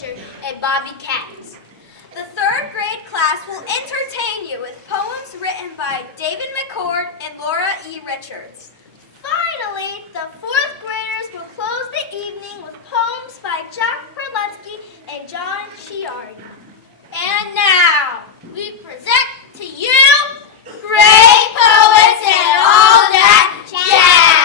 Fisher, and Bobby Katz. The third grade class will entertain you with poems written by David McCord and Laura E. Richards. Finally, the fourth graders will close the evening with poems by Jack Perletsky and John Chiari. And now, we present to you Great Poets and All That Jazz!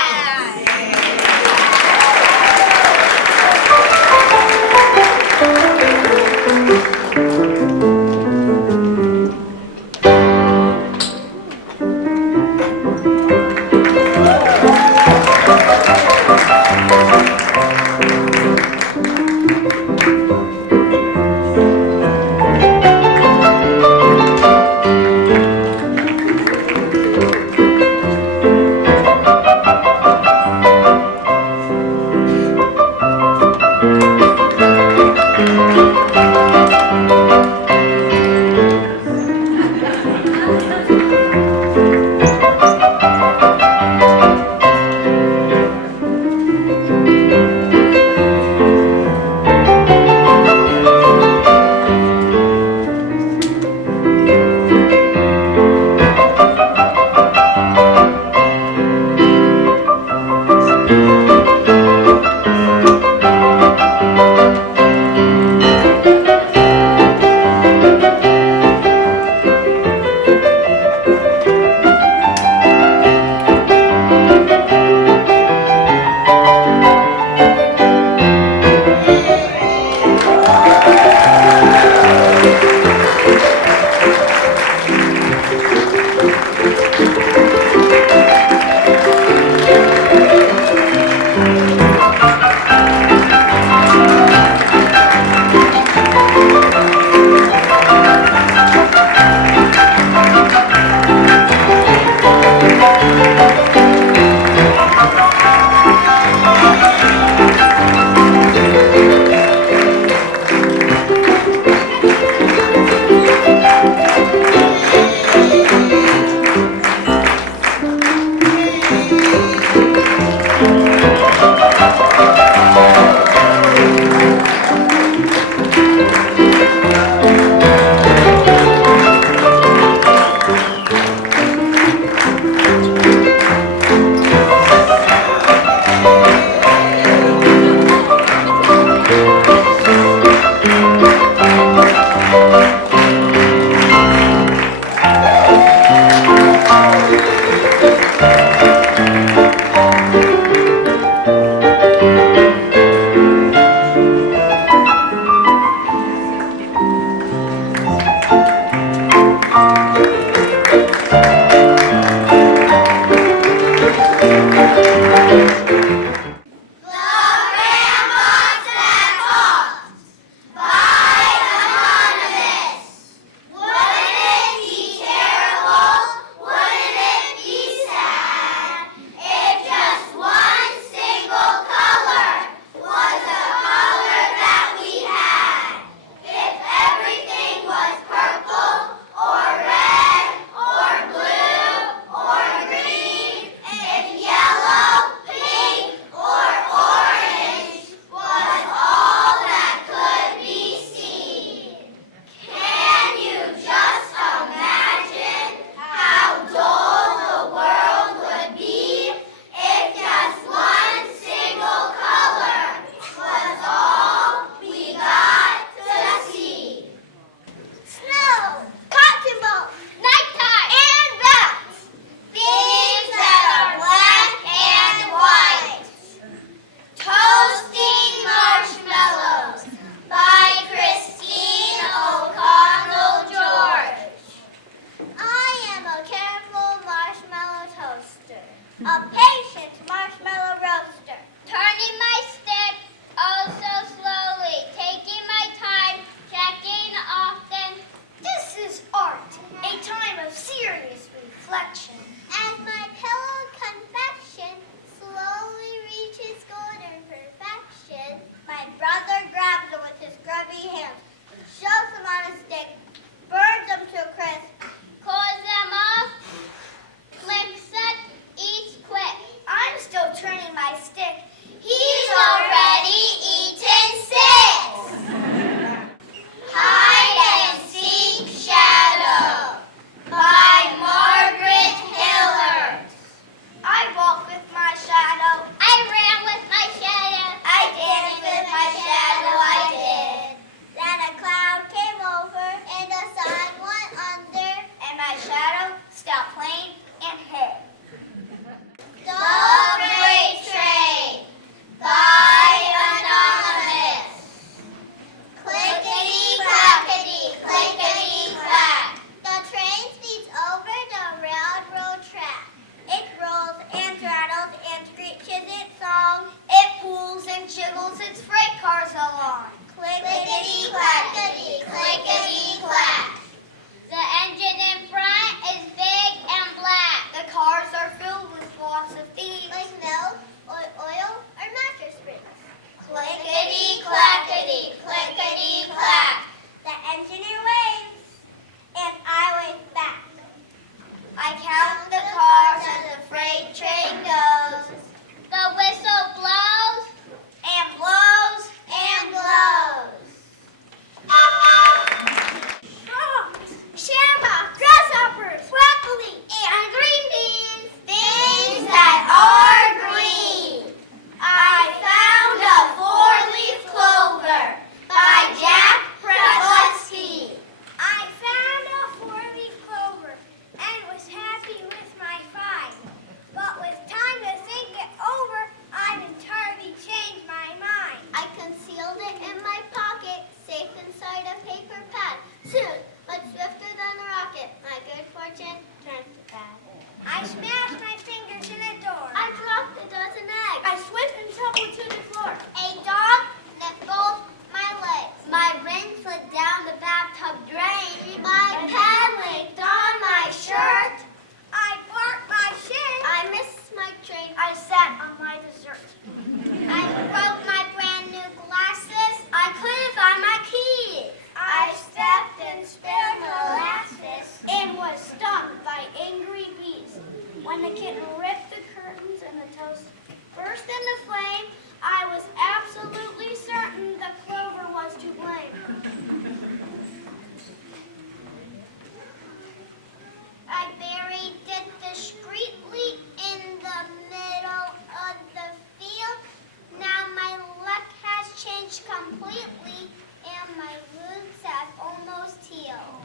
A patient marshmallow roaster. Turning my stick oh so slowly, taking my time, checking often. This is art, a time of serious reflection. As my pillowed confection slowly reaches golden perfection, my brother grabs them with his grubby hands, shoves them on a stick, burns them to a crisp, closes them off, clicks it, eats quick. I'm still turning my stick. He's already eaten 6. and the kitten ripped the curtains and the toast burst into flame, I was absolutely certain that Clover was to blame. I buried it discreetly in the middle of the field. Now my luck has changed completely and my wounds have almost healed.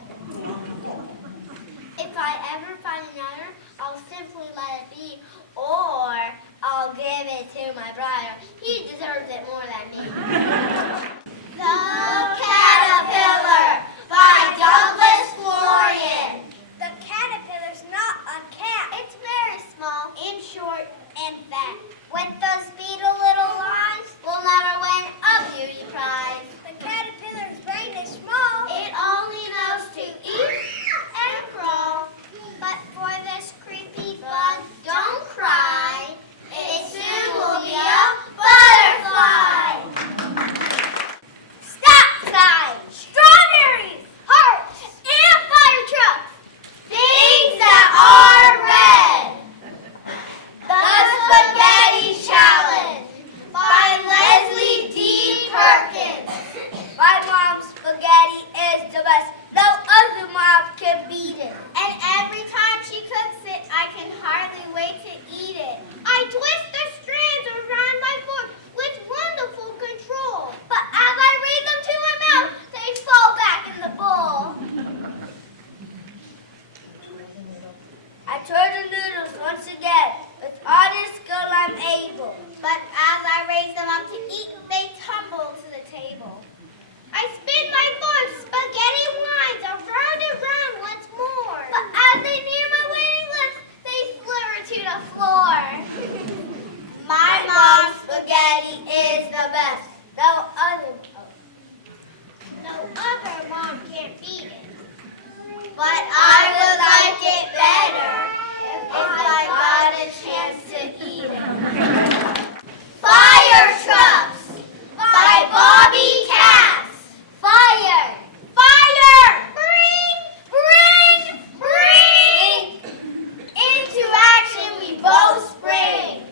If I ever find another, I'll simply let it be, or I'll give it to my brother. He deserves it more than me. The Caterpillar by Douglas Florian. The caterpillar's not a cat. It's very small and short and fat. With those beetle little lines, we'll never win a beauty prize. The caterpillar's brain is small. It only knows to eat and crawl. But for this creepy bug, don't cry. It soon will be a butterfly. Stop sign, strawberries, hearts, and fire trucks. Things that are red. The Spaghetti Challenge by Leslie D. Perkins. My mom's spaghetti is the best. No other mom can beat it. And every time she cooks it, I can hardly wait to eat it. I twist the strands around my fork with wonderful control. But as I raise them to my mouth, they fall back in the bowl. I turn the noodles once again. With all this skill I'm able. But as I raise them up to eat, they tumble to the table. I spin my fork, spaghetti winds around and round once more. But as they near my waiting lips, they slither to the floor. My mom's spaghetti is the best. No other mom can beat it. But I would like it better if I got a chance to eat it. Fire trucks by Bobby Cass. Fire! Fire! Bring! Into action we both spring.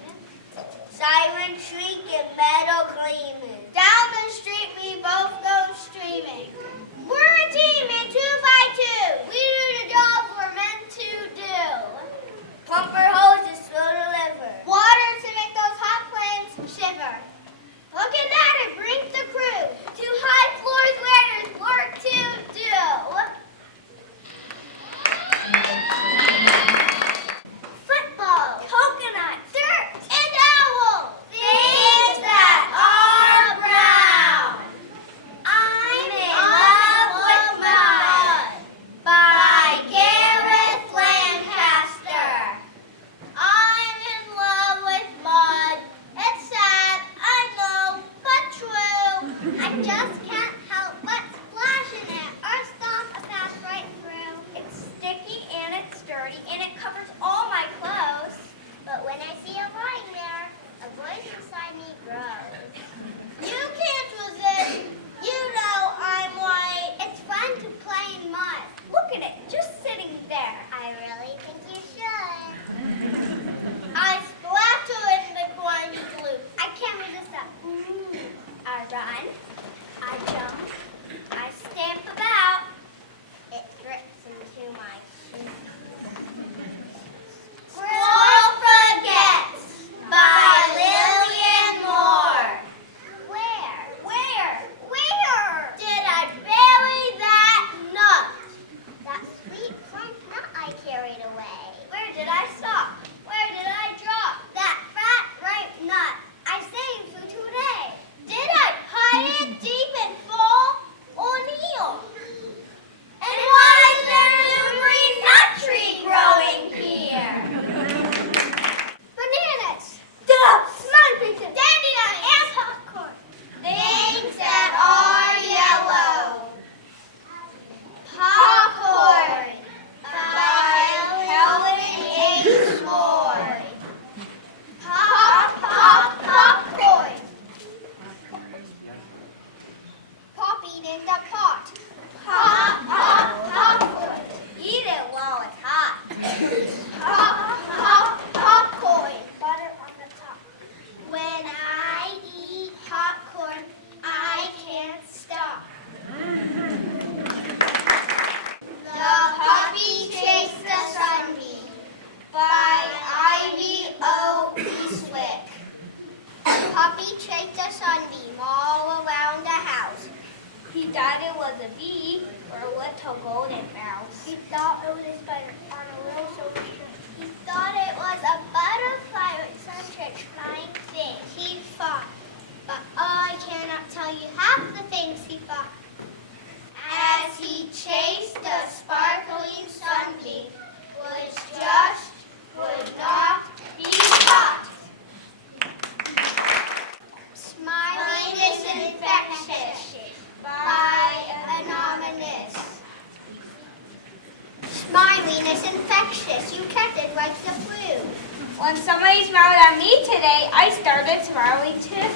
Siren shriek and metal gleaming. Down the street we both go streaming. We're a team and 2 by 2. We do the job we're meant to do. Pumper hoses will deliver. Water to make those hot flames shiver. Look at that, it brings the crew to high floors where there's work to do. Football, coconut, dirt, and owl. Things that are brown. I'm in love with mud by Gareth Lancaster. I'm in love with mud. It's sad, I know, but true. I just can't help but splash in it or stomp a path right through. It's sticky and it's dirty and it covers all my clothes. But when I see it lying there, a voice inside me grows. You can't resist. You know I'm right. It's fun to play in mud. Look at it, just sitting there. I really think you should. I splatter in the grimy glue. I can't resist that. I run. I jump. I stamp about. It drips into my shoes. Squirrel Forgets by Lillian Moore. Where? Did I bury that nut? That sweet plump nut I carried away. Where did I stop? Where did I drop? That fat, ripe nut I saved for today. Did I hide it deep and fall or kneel? And why is there a green nut tree growing here? Bananas, smart pizza, dandelion, and popcorn. Things that are yellow. Popcorn by Helen H. Moore. Popcorn. Popping in the pot. Popcorn. Eat it while it's hot. Daddy chased a sunbeam all around the house. He thought it was a bee or a little golden mouse. He thought it was a spider on a little silver string. He thought it was a butterfly with such flying things. He thought, but I cannot tell you half the things he thought. As he chased the sparkling sunbeam, which just would not be caught. Smiling is infectious by Anonymous. Smiling is infectious. You catch it like the flu. When somebody smiled at me today, I started smiling too.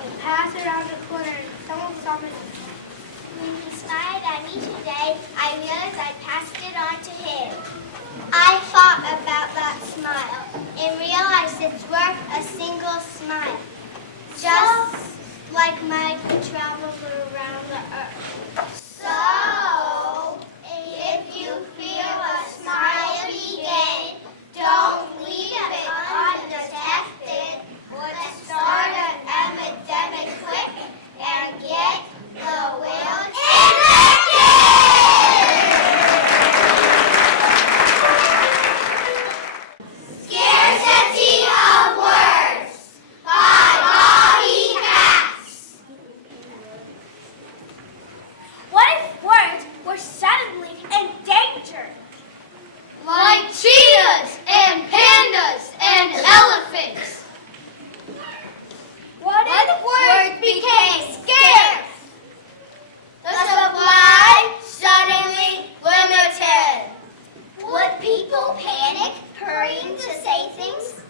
I passed around the corner and someone saw me. When he smiled at me today, I realized I passed it on to him. I thought about that smile and realized it's worth a single smile. Just like mine could travel around the earth. So, if you feel a smile begin, don't leave it undetected. Let's start an epidemic quick and get the world elected! Scarcity of words by Bobby Katz. What if words were suddenly endangered? Like cheetahs and pandas and elephants. What if words became scarce? The supply suddenly limited. Would people panic, hurrying to say things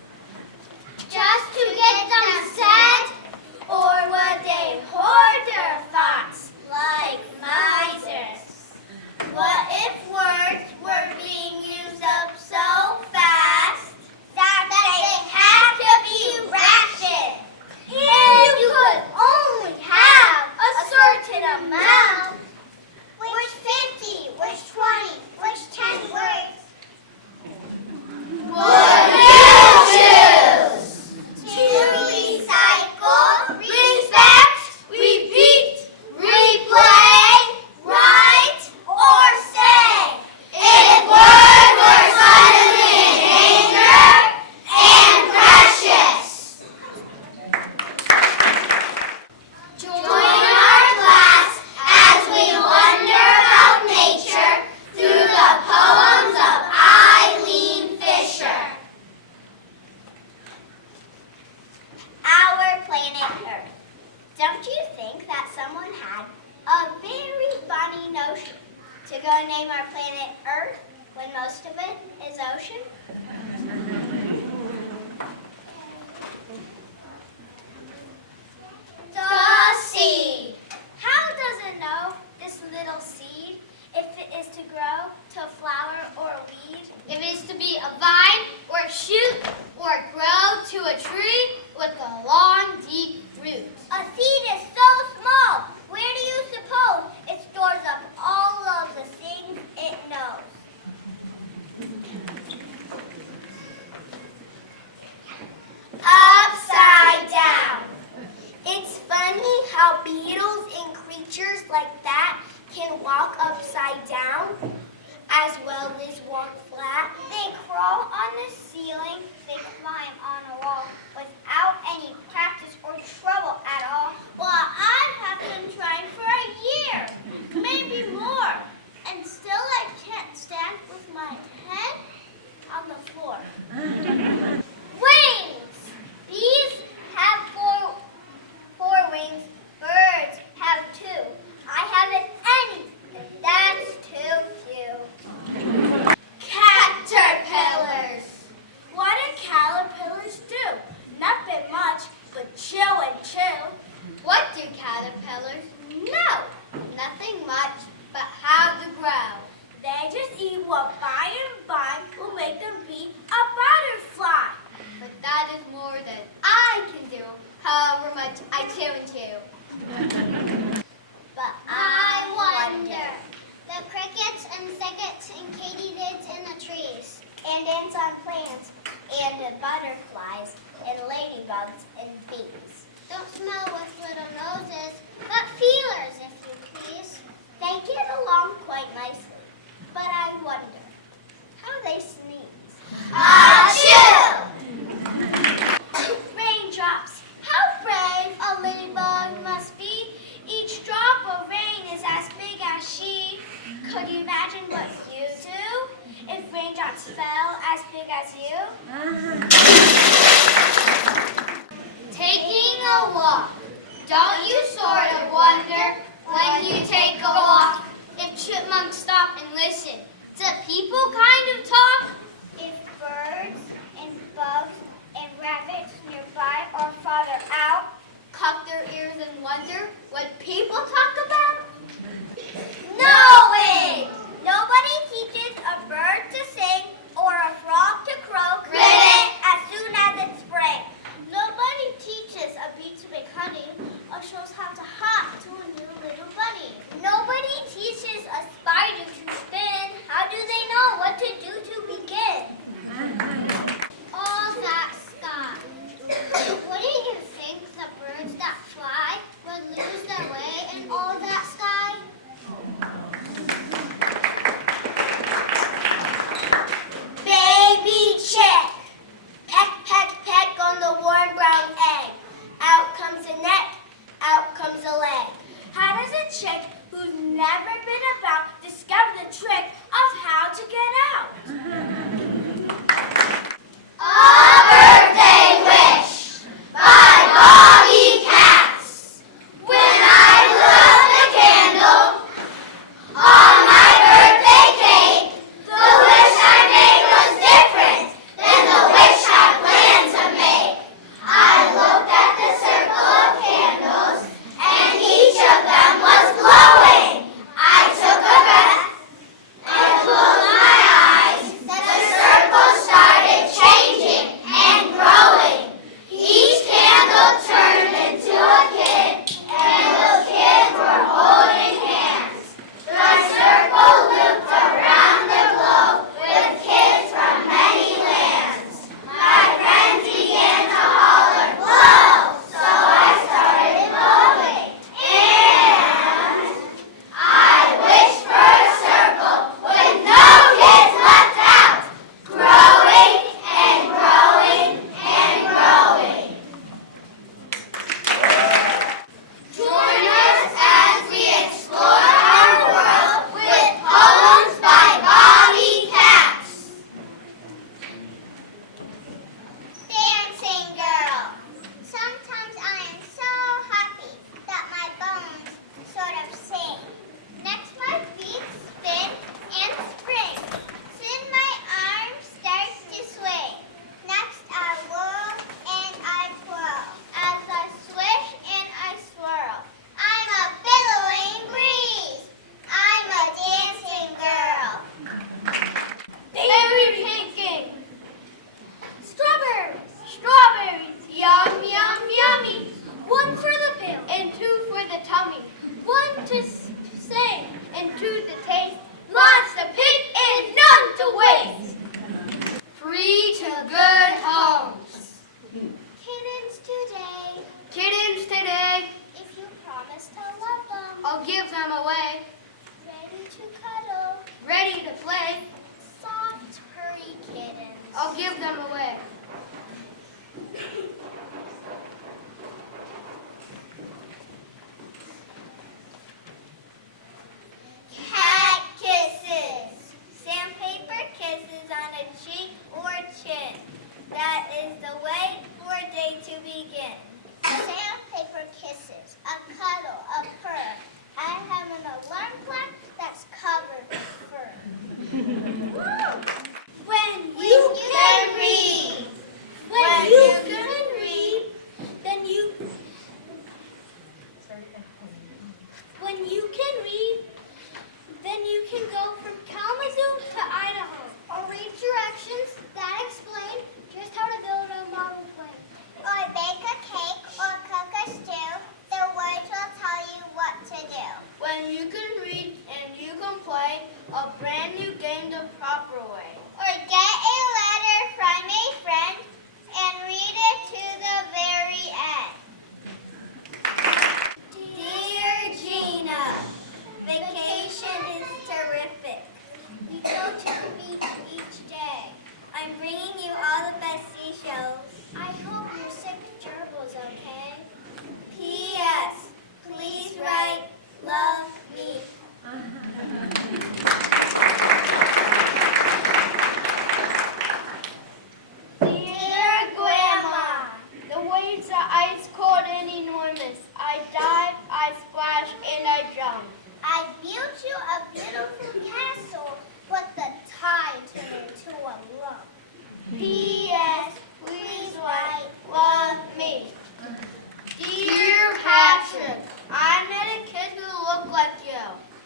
just to get them said? Or would they hoard their thoughts like misers? What if words were being used up so fast that they had to be rationed? And you could only have a certain amount. Which 50, which 20, which 10 words? Would you choose? To recycle, Respect, repeat, replay, write, or say. if words were suddenly endangered and precious. Join our class as we wonder about nature through the poems of Eileen Fisher. Our planet Earth. Don't you think that someone had a very funny notion to go name our planet Earth when most of it is ocean? The seed. How does it know, this little seed, if it is to grow to a flower or a weed? If it is to be a vine or a shoot or grow to a tree with a long, deep root. A seed is so small. Where do you suppose it stores up all of the things it knows? Upside down. It's funny how beetles and creatures like that can walk upside down as well as walk flat. They crawl on the ceiling, they climb on a wall without any practice or trouble at all. Well, I have been trying for a year, maybe more, and still I can't stand with my head on the floor. Wings! Bees have four wings, birds have two. I haven't any, and that's too few. Caterpillars. What do caterpillars do? Nothing much, but chew and chew. What do caterpillars know? Nothing much, but how to grow. They just eat what by and by will make them be a butterfly. But that is more than I can do, however much I chew and chew. But I wonder. The crickets and crickets and katydids in the trees, and ants on plants, and the butterflies and ladybugs and bees. Don't smell with little noses, but feelers, if you please. They get along quite nicely, but I wonder how they sneeze. Achoo! Raindrops, how brave a ladybug must be. Each drop of rain is as big as she. Could you imagine what you do if raindrops fell as big as you? Taking a walk. Don't you sort of wonder when you take a walk if chipmunks stop and listen to people kind of talk? If birds and bugs and rabbits nearby or farther out Cock their ears and wonder what people talk about? No way! Nobody teaches a bird to sing or a frog to croak Cricket. as soon as it's spring. Nobody teaches a bee to make honey or shows how to hop to a new little bunny. Nobody teaches a spider to spin. How do they know what to do to begin? All that sky. Wouldn't you think the birds that fly would lose their way in all that sky? Baby chick. Peck, peck, peck on the warm brown egg. Out comes a neck, out comes a leg. How does a chick who's never been about discover the trick of how to get out? A birthday wish by Bobby Cats. When I lit the candle on my birthday cake, the wish I made was different than the wish I planned to make. I looked at the circle of candles, and each of them was glowing. I took a breath and closed my eyes. The circle started changing and growing. Each candle turned into a kid, and the kids were holding hands. The circle looped around the globe with kids from many lands. My friends began to holler, "Blow!" So I started blowing. And I wished for a circle with no kids left out, growing and growing and growing. Join us as we explore our world with poems by Bobby Cats. Dancing girl. Sometimes I am so happy that my bones sort of sing. Next my feet spin and spring. Soon my arms start to swing. Next I whirl and I twirl. As I swish and I swirl. I'm a billowing breeze. I'm a dancing girl. Berry picking. Strawberries, strawberries, yum, yum, yummy. One for the pill and two for the tummy. One to sing and two to taste. Lots to pick and none to waste. Free to good homes. Kittens today, Kittens today, if you promise to love them. I'll give them away. Ready to cuddle, Ready to play, soft, purry kittens. I'll give them away. Cat kisses, sandpaper kisses on a cheek or chin. That is the way for a day to begin. Sandpaper kisses, a cuddle, a purr. I have an alarm clock that's covered with fur. When you can read. When you can read, then you. When you can read, then you can go from Kalamazoo to Idaho. Or read directions that explain just how to build a model plane. Or bake a cake or cook a stew. The words will tell you what to do. When you can read and you can play a brand new game the proper P.S. Please write, love me. Dear Patrick, I met a kid who looked like you.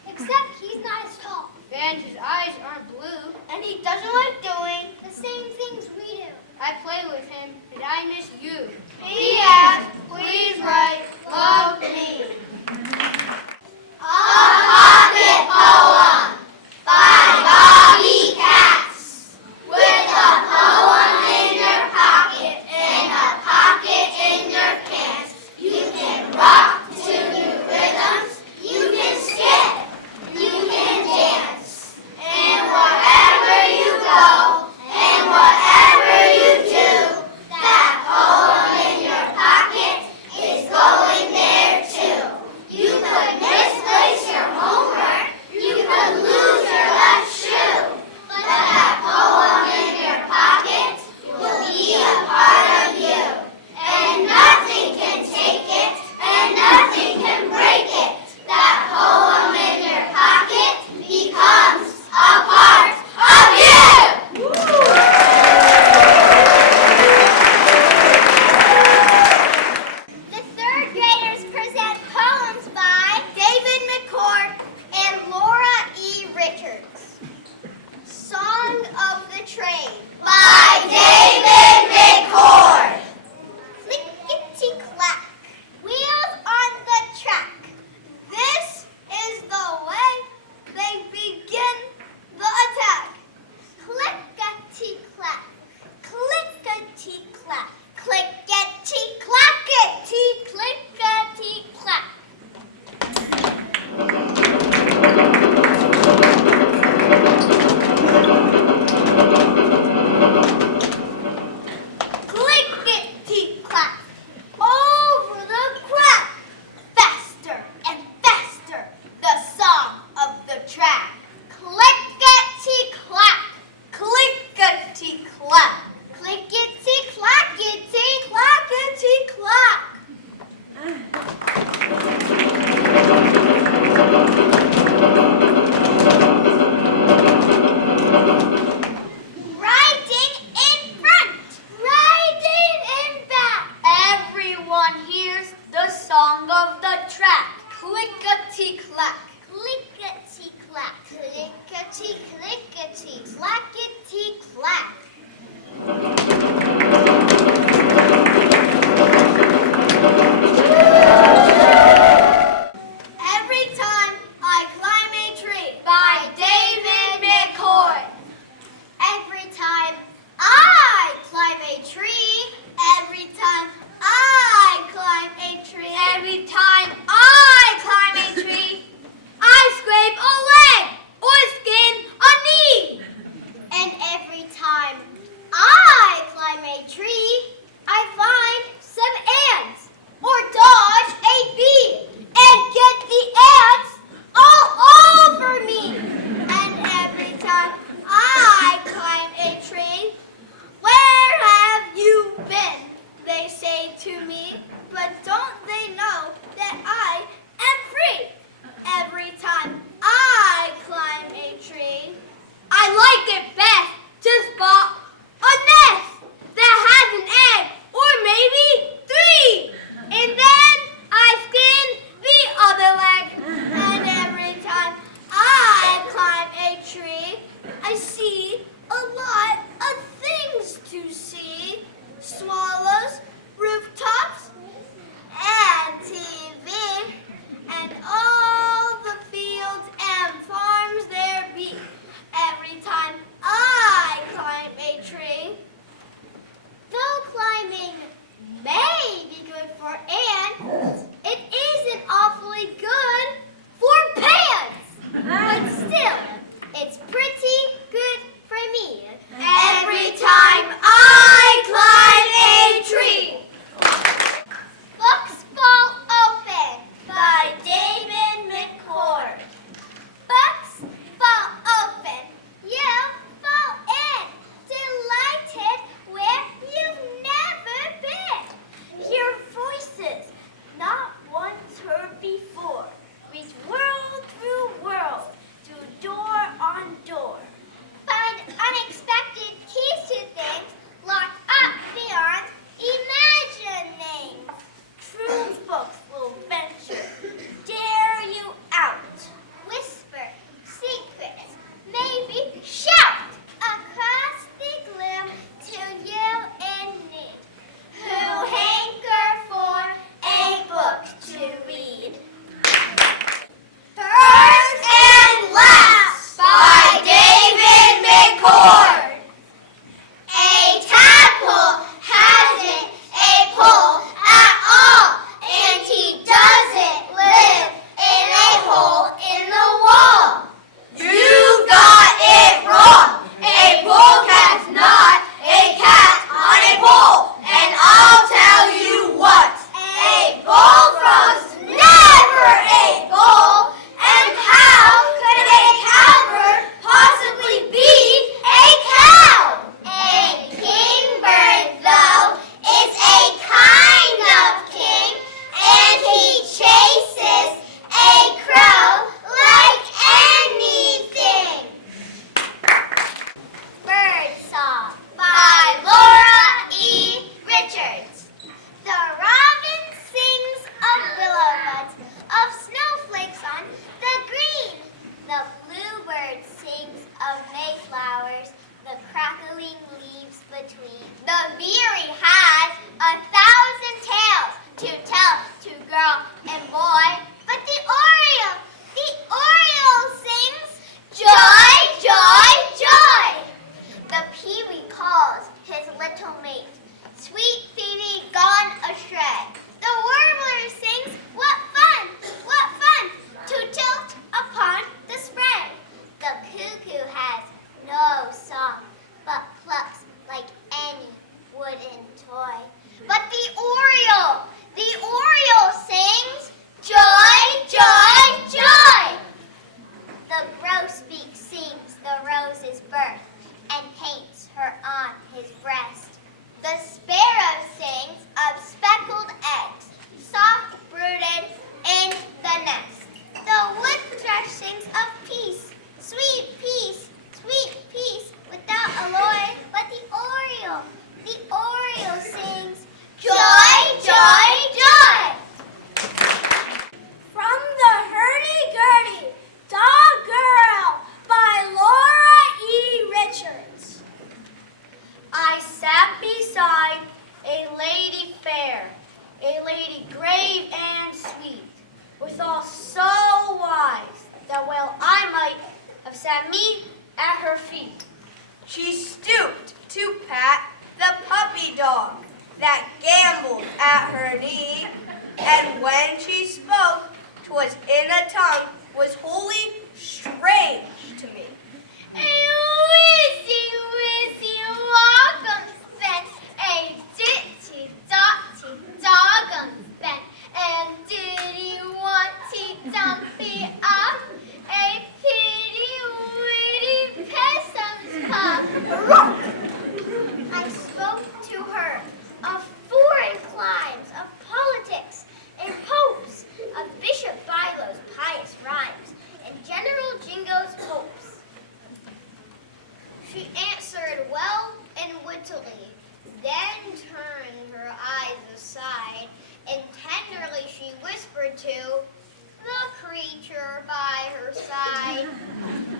Except he's not as tall. And his eyes aren't blue. And he doesn't like doing the same things we do. I play with him, and I miss you. P.S. Please write, love me. A pocket poem by Bobby Katz. With a poem in your pocket and a pocket in your pants, you can rock to new rhythms, you can skip, you can dance. And wherever you go, and whatever you do, that poem in your pocket is going there too. You could misplace your homework, you could lose your left shoe, but that poem in your pocket will be a part of you. And nothing can take it, and nothing can break it. That poem in your pocket becomes a part of you! The third graders present poems by David McCord and Laura E. Richards. Song of the Train By David McCord. Clickety-clack, wheels on the track. This is the way they begin the attack. Clickety-clack, clickety-clack, clickety-clackety, clickety-clack. Clickety-clack, over the crack, faster and faster, the song of the track. Clickety-clack, clickety-clack, clickety-clackety, clackety-clack. Riding in front, riding in back. Everyone hears the song of the track. Clickety-clack, clickety-clack, clickety-clickety, clackety-clack. Every time I climb a tree by David McCord. Every time I climb a tree, every time I climb a tree, every time I climb a tree, I scrape a leg or skin a knee. And every time I climb a tree, I find some ants or dodge a bee and get the ants all over me. And every time I climb a tree, where have you been? They say to me, but don't they know that I am free? Every time I climb a tree, I like it best to spot a nest that has an egg or maybe 3. And then I skin the other leg. And every time I climb a tree, I see a lot of things to see. Swallows, rooftops, and TV, and all the fields and farms there be. Every time I climb a tree, though climbing may be good for ants, it isn't awfully good for pants. But still, it's pretty good for me. Every time I climb a tree. of mayflowers, the crackling leaves between. The veery has 1,000 tales to tell to girl and boy, but the oriole sings joy, joy, joy. The peewee calls his little mate, sweet Phoebe gone astray. The warbler sings, what fun, to tilt upon the spray. The cuckoo has no song, but plucks like any wooden toy. But the oriole sings, joy, joy, joy. The grosbeak sings the rose's birth and paints her on his breast. The sparrow sings of speckled eggs, soft brooded in the nest. The wood thrush sings of peace, sweet peace, without alloy. But the oriole sings joy, joy, joy. From the Hurdy-Gurdy Dog Girl by Laura E. Richards. I sat beside a lady fair, a lady grave and sweet, withal so wise that well I might have sat me at her feet. She stooped to pat the puppy dog that gamboled at her knee, and when she spoke, 'twas in a tongue was wholly strange to me. Wizzy, welcome, spent a ditty doggum spent, and did you want to dumpy up a pitty witty pessum's pup? I spoke to her of foreign climes, of politics and popes, of Bishop Bilo's pious rhymes, and General Jingo's hopes. She answered well and wittily, then turned her eyes aside, and tenderly she whispered to the creature by her side,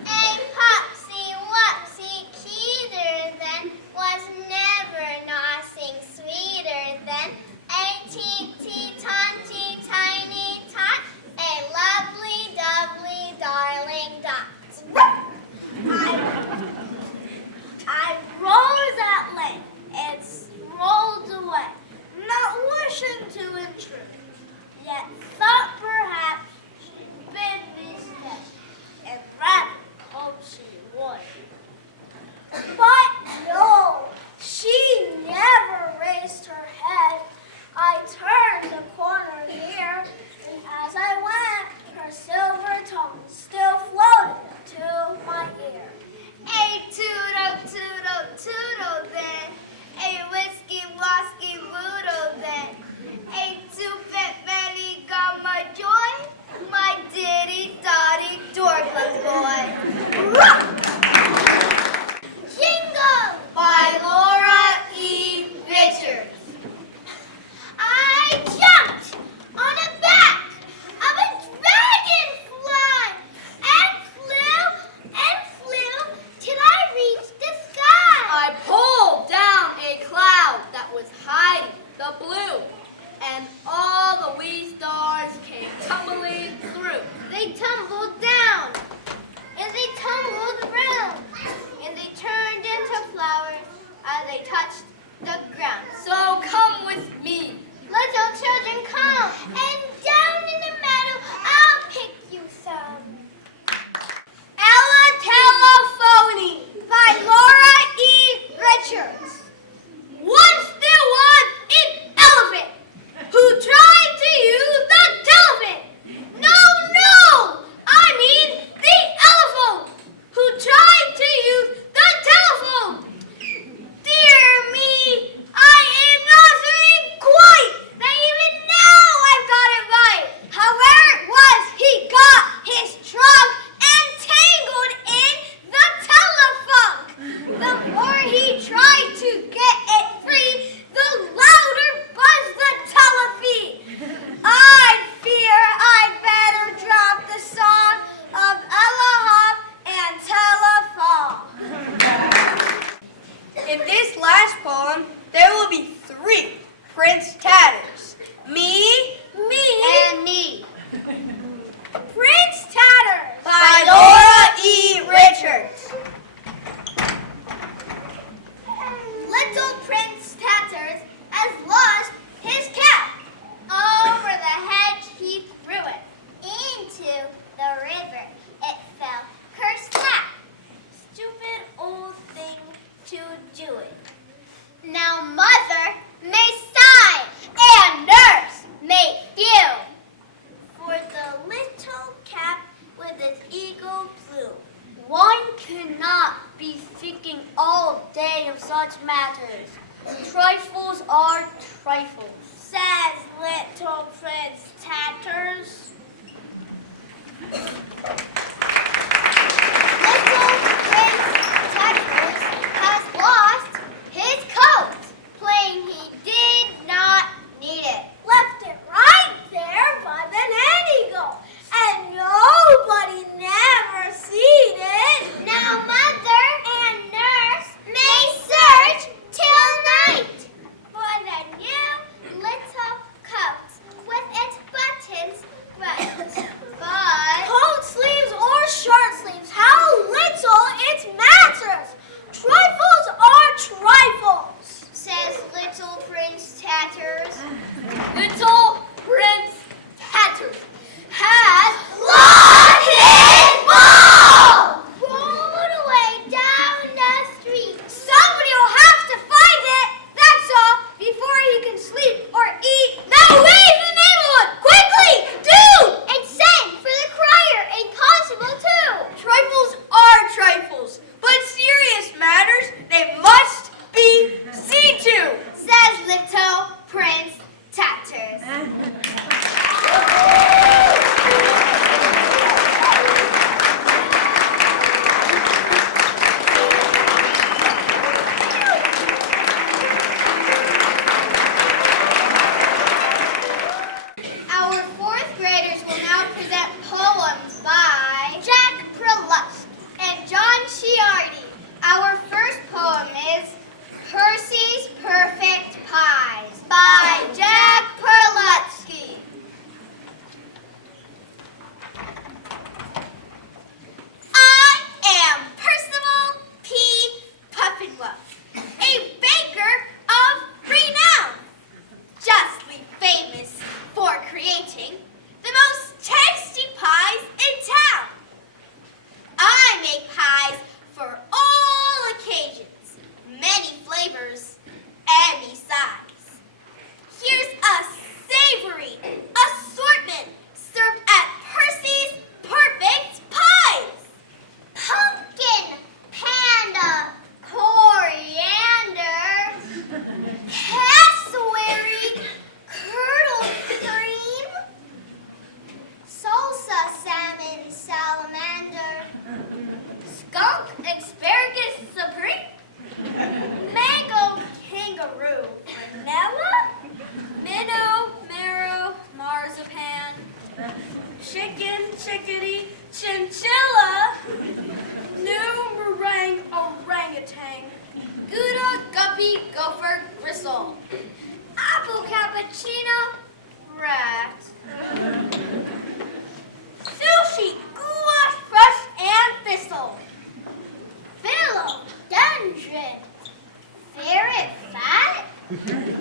a popsy-wupsy keeter then was never nothing sweeter than a teensy tiny tot, a lovely, doubly, darling dot. I rose at length and strolled away, not wishing to intrude, yet thought perhaps she'd bid me stay, and rather hoped she do it. Now mother may sigh and nurse may feel For the little cap with its eagle blue. One cannot be thinking all day of such matters. Trifles are trifles, says little Prince Tatters. Little Prince Tatters has lost his coat, playing he did not need it. Left it right there by the nanny-go, and nobody never seen it. Now mother and nurse may search till night for the new little coat with its buttons buttoned. But Coat sleeves or shirt sleeves, how little it matters. Trifles are trifles. says little Prince Tatters, Little Prince Tatters has Lost his ball! rolled away down the street. Somebody will have to find it, that's all, before he can sleep or eat. Now wave the neighborhood, quickly, do! And send for the crier and constable too. Trifles are trifles, but serious matters, they must be seen to, Says little Prince Tatters. Our fourth graders will now present poems by Jack Prelusk and John Ciardi. Our first poem is Percy's Perfect Pies by Jack Perlutsky. I am Percival P. Puffinwuff, a baker of renown, justly famous for creating the most tasty pies in town. I make pies for all occasions, many flavors, any size. Here's a savory assortment served at Percy's Perfect Pies. Pumpkin, panda, coriander, cassowary, curdled cream, salsa salmon salamander, skunk asparagus supreme, mango kangaroo, vanilla, minnow marrow marzipan, chicken chickadee chinchilla, new meringue orangutan, gouda guppy gopher gristle, apple cappuccino rat, sushi goulash fresh and thistle, philodendron, ferret fat,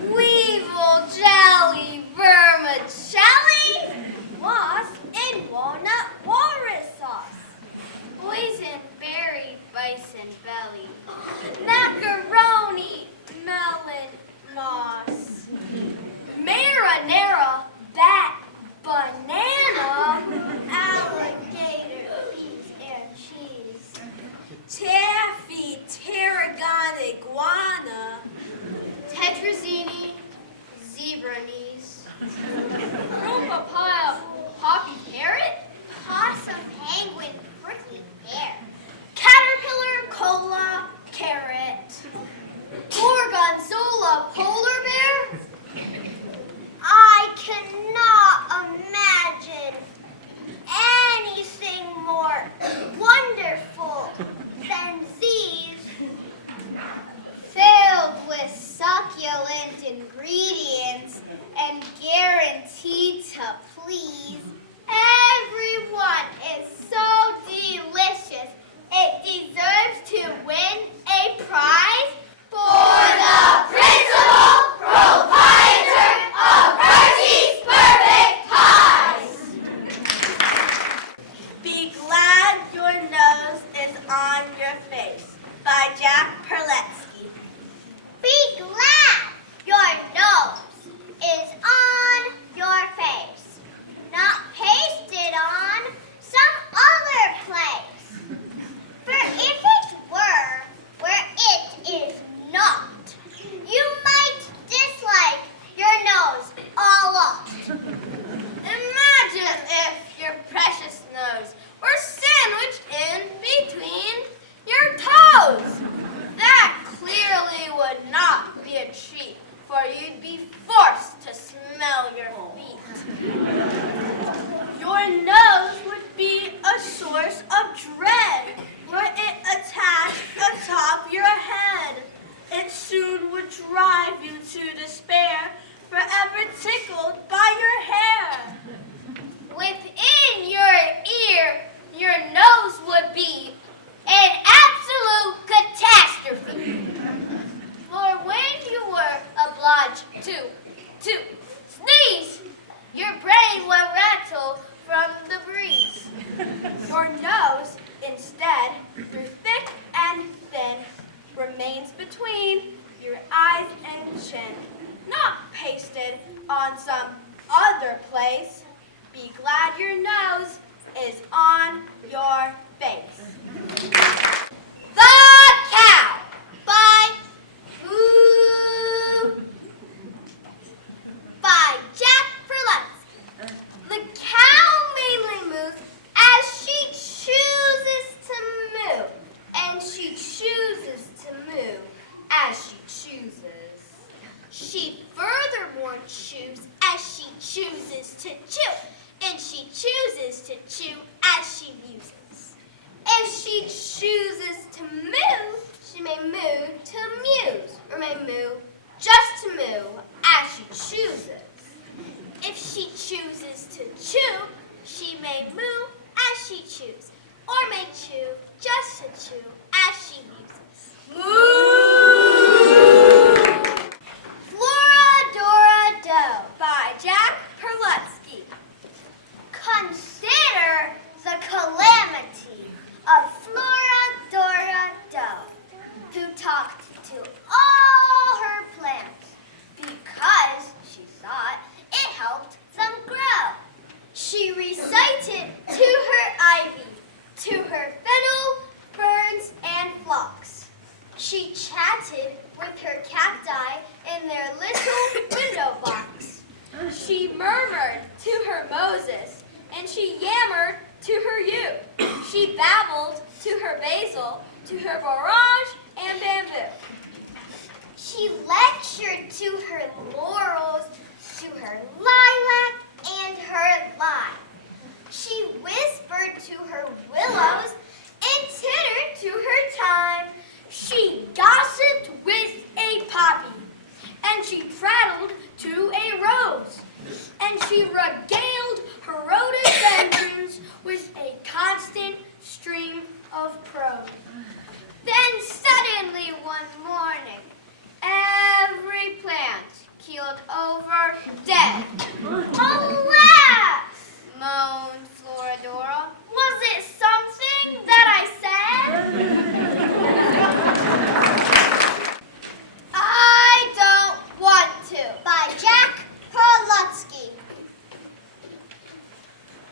weevil jelly vermicelli, wasp and walnut walrus sauce, boysenberry bison belly, macaroni melon moss, marinara bat banana, alligator beef and cheese, taffy tarragon iguana, tetrazzini zebra knees, rumba pile poppy parrot, possum penguin prickly pear, caterpillar cola carrot, gorgonzola polar bear. I cannot imagine anything more wonderful than these, filled with succulent ingredients and guaranteed to please. Everyone is so delicious, it deserves to win a prize for the principal be a treat, for you'd be forced to smell your feet. Your nose would be a source of dread, were it attached atop your head. It soon would drive you to despair, forever tickled by your hair. Within your ear, your nose would be an absolute catastrophe. For when you were obliged to sneeze, your brain would rattle from the breeze. Your nose, instead, through thick and thin, remains between your eyes and chin, not pasted on some other place. Be glad your nose is on your face. The Cow by Jack Perlutsky. The cow mainly moves as she chooses to move, and she chooses to move as she chooses. She furthermore chews as she chooses to chew, and she chooses to chew as she muses. If she chooses to move, she may move to muse, or may move just to move as she chooses. If she chooses to chew, she may move as she chews, or may chew just to chew as she muses. Moo! Floradora Doe By Jack Perlutsky. Consider the calamity of Floradora Doe, who talked to all her plants because she thought it helped them grow. She recited to her ivy, to her fennel, ferns, and phlox. She chatted with her cacti in their little window box. She murmured to her Moses, and she yammered to her yew. She babbled to her basil, to her borage and bamboo. She lectured to her laurels, to her lilac and her lime. She whispered to her willows and tittered to her thyme. She gossiped with a poppy, and she prattled to a rose, and she regaled her rhododendrons with a constant stream of prose. Then suddenly one morning, every plant keeled over dead. Alas! Moaned Floradora. Was it something that I said? I don't want to. By Jack Perlutsky.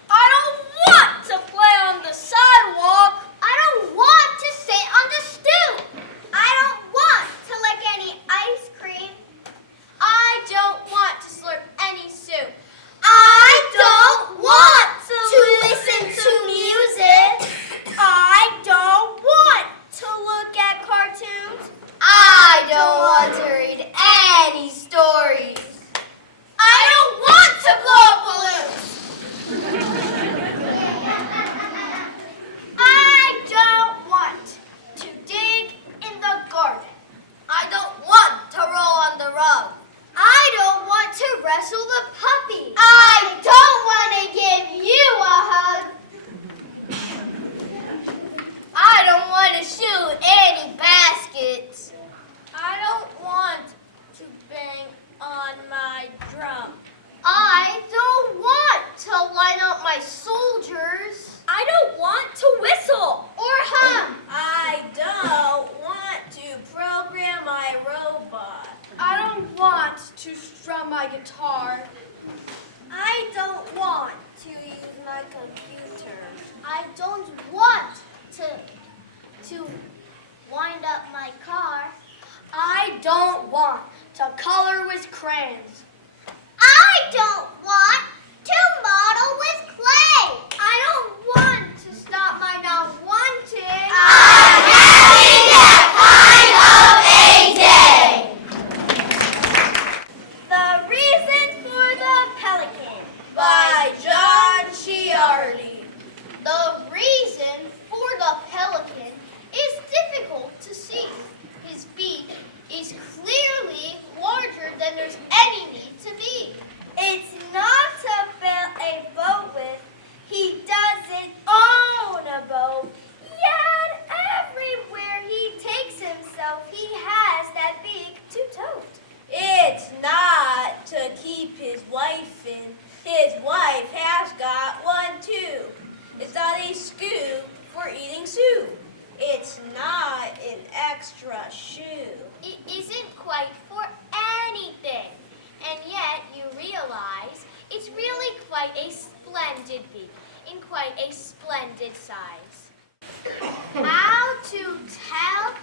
I don't want to play on the sidewalk. I don't want to sit on the stoop. I don't want to lick any ice cream. I don't want to slurp any soup. I don't want to listen to music. I don't want to look at cartoons. I don't want to read any stories. I don't want to blow up balloons. I don't want to dig in the garden. I don't want to roll on the rug. I don't want to wrestle the puppy. I don't want to give you a hug. I don't want to shoot any baskets. I don't want to bang on my drum. I don't want to line up my soldiers. I don't want to whistle. Or hum. I don't want to program my robot. I don't want to strum my guitar. I don't want to use my computer. I don't want to wind up my car. I don't want to color with crayons. I don't want to model with clay. I don't want to stop my not wanting. I'm having that kind of a day. splendid bee, in quite a splendid size. How to tell